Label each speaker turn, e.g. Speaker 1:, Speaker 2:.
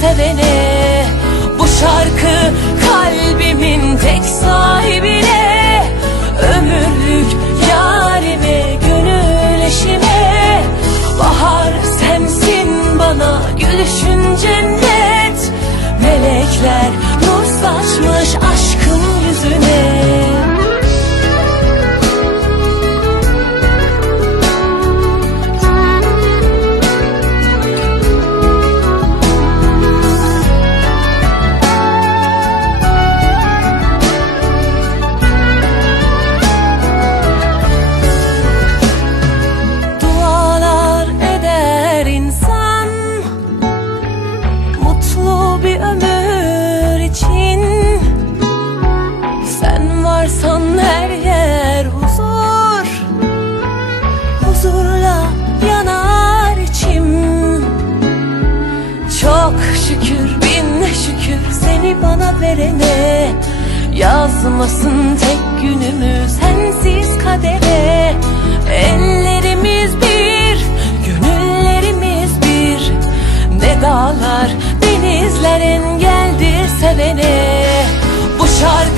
Speaker 1: sevene Bu şarkı kalbimin tek sahibine. Ömürlük yarime, gönül eşime. Bahar sensin bana, gülüşün Çok şükür bin şükür seni bana verene. Yazmasın tek günümü sensiz kadere. Ellerimiz bir, gönüllerimiz bir. Ne dağlar, denizler engeldir sevene. Bu şarkı